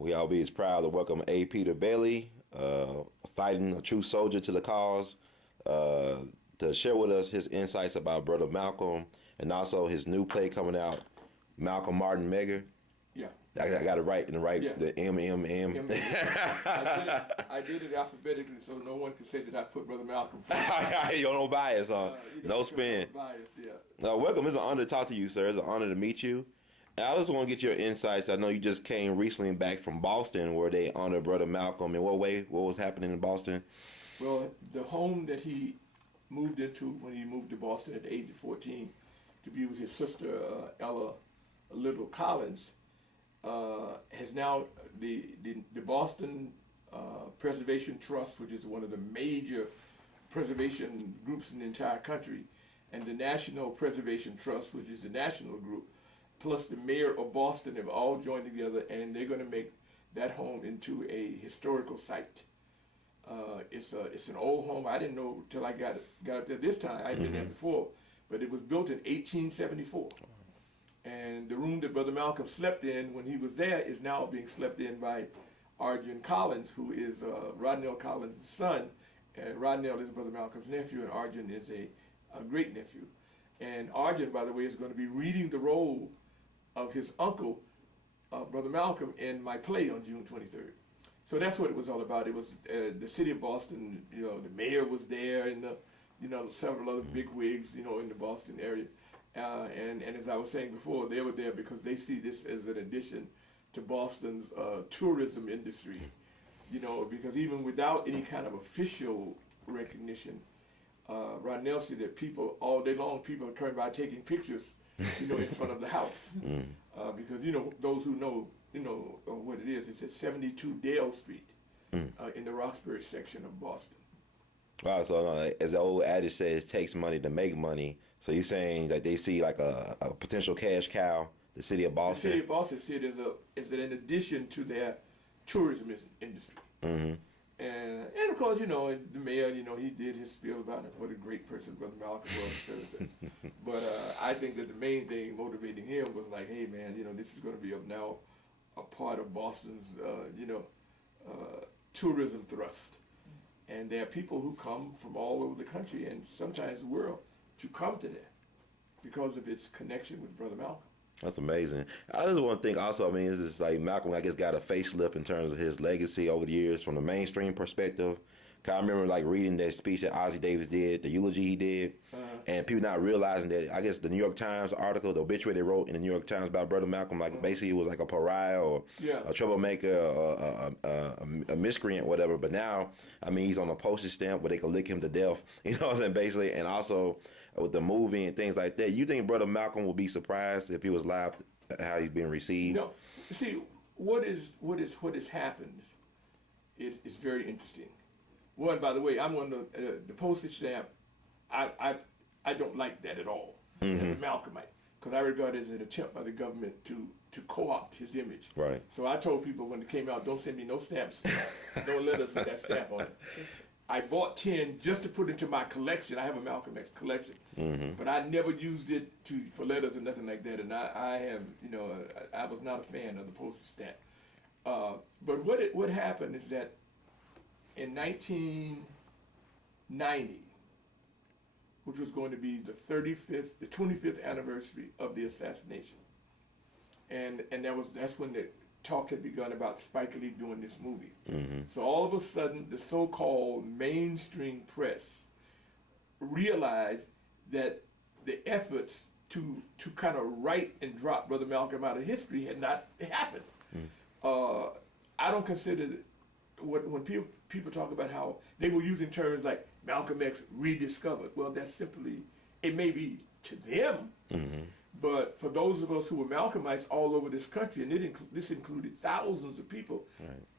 We all be proud to welcome A. Peter Bailey, fighting a true soldier to the cause, to share with us his insights about Brother Malcolm and also his new play coming out, Malcolm Martin Medgar. Yeah. I got it right in the right, yeah. the M. I did it alphabetically so no one can say that I put Brother Malcolm first. You no bias, huh? No spin. No bias, yeah. Welcome. It's an honor to talk to you, sir. It's an honor to meet you. And I just want to get your insights. I know you just came recently back from Boston where they honored Brother Malcolm. In what way? What was happening in Boston? Well, the home that he moved into when he moved to Boston at the age of 14 to be with his sister, Ella Little Collins, has now the Boston Preservation Trust, which is one of the major preservation groups in the entire country, and the National Preservation Trust, which is the national group, plus the mayor of Boston have all joined together, and they're going to make that home into a historical site. It's an old home. I didn't know till I got up there this time. I'd been there before, but it was built in 1874. And the room that Brother Malcolm slept in when he was there is now being slept in by Arjun Collins, who is Rodnell Collins' son. Rodnell is Brother Malcolm's nephew, and Arjun is a great nephew. And Arjun, by the way, is going to be reading the role of his uncle, Brother Malcolm, in my play on June 23rd. So that's what it was all about. It was the city of Boston. You know, the mayor was there, and several other big wigs, in the Boston area. And as I was saying before, they were there because they see this as an addition to Boston's tourism industry. Because even without any kind of official recognition, Rodnell said that people all day long, people are turning by taking pictures, in front of the house, because those who know, what it is. It's at 72 Dale Street, in the Roxbury section of Boston. Wow, so as the old adage says, it takes money to make money. So you're saying that they see like a potential cash cow, the city of Boston? The city of Boston see it as an addition to their tourism industry. Mm-hmm. And of course, the mayor, he did his spiel about it, what a great person Brother Malcolm was. But I think that the main thing motivating him was like, hey man, this is going to be now a part of Boston's, tourism thrust. And there are people who come from all over the country and sometimes the world to come to that because of its connection with Brother Malcolm. That's amazing. I just want to think also, it's just like Malcolm, I guess, got a facelift in terms of his legacy over the years from the mainstream perspective. Cause I remember reading that speech that Ozzie Davis did, the eulogy he did, and people not realizing that, I guess the New York Times article, the obituary they wrote in the New York Times about Brother Malcolm, basically he was like a pariah or a troublemaker or a miscreant, whatever. But now, he's on a postage stamp where they can lick him to death, basically. And also with the movie and things like that. You think Brother Malcolm would be surprised if he was live at how he's being received? No. See, what has happened is very interesting. One, by the way, I'm on the postage stamp. I don't like that at all as a Malcolmite, because I regard it as an attempt by the government to co-opt his image. Right. So I told people when it came out, don't send me no stamps, no letters with that stamp on it. I bought 10 just to put into my collection. I have a Malcolm X collection, but I never used it for letters or nothing like that. And I have, I was not a fan of the postage stamp. But what happened is that in 1990, which was going to be the 25th anniversary of the assassination, and that's when the talk had begun about Spike Lee doing this movie. So all of a sudden, the so-called mainstream press realized that the efforts to kind of write and drop Brother Malcolm out of history had not happened. I don't consider when people talk about how they were using terms like Malcolm X rediscovered. Well, that's simply, it may be to them, but for those of us who were Malcolmites all over this country, and this included thousands of people,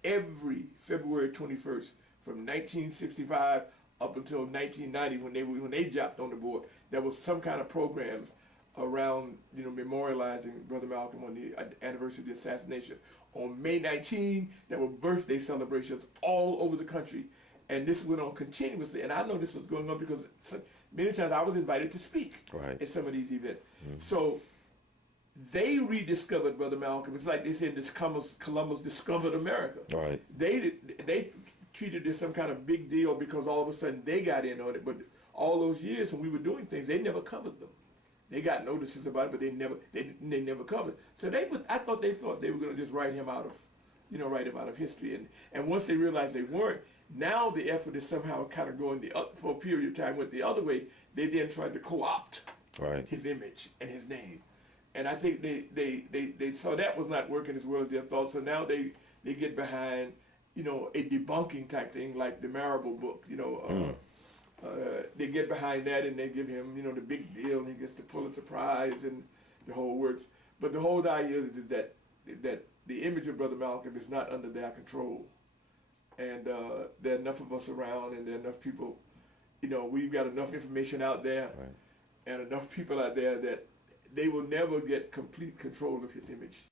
every February 21st from 1965 up until 1990 when they jumped on the board, there was some kind of programs around memorializing Brother Malcolm on the anniversary of the assassination. On May 19, there were birthday celebrations all over the country, and this went on continuously. And I know this was going on because many times I was invited to speak at some of these events. So they rediscovered Brother Malcolm. It's like they said this Columbus discovered America. Right. They treated it some kind of big deal because all of a sudden they got in on it. But all those years when we were doing things, they never covered them. They got notices about it, but they never covered. So I thought they were going to just write him out of history. And once they realized they weren't, now the effort is somehow kind of going for a period of time went the other way. They then tried to co-opt his image and his name. And I think they saw that was not working as well as they thought. So now they get behind, a debunking type thing like the Marable book, they get behind that and they give him, the big deal, and he gets the Pulitzer Prize and the whole works. But the whole idea is that the image of Brother Malcolm is not under their control. And there are enough of us around, and there are enough people, we've got enough information out there, and enough people out there that they will never get complete control of his image.